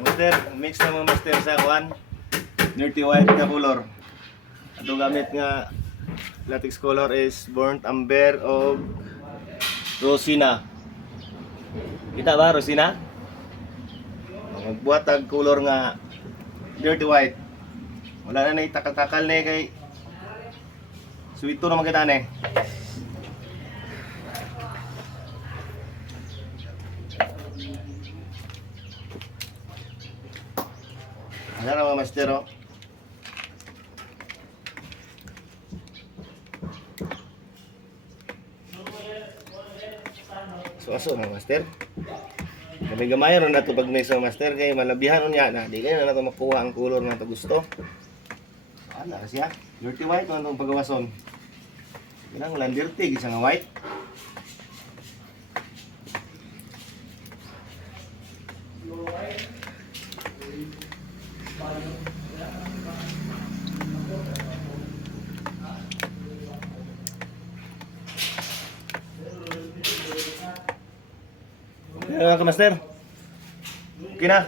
Master, mix na mga master sa kuan. Dirty white na color. Ato gamit nga latex color is burnt amber o rosina. Kita ba rosina? Magbuhat tag color nga dirty white. Wala na takal-takal na kay suwito na makita na. Ano na mga master oh. So na master. Gamay-gamay ron na ito pag may sa master kay malabihan unya na. Di kayo na ito makuha ang color na ito gusto. Ano siya? Dirty white o itong pagawason. Ilang lang dirty, isa nga white. Okay na ka master? Okay na?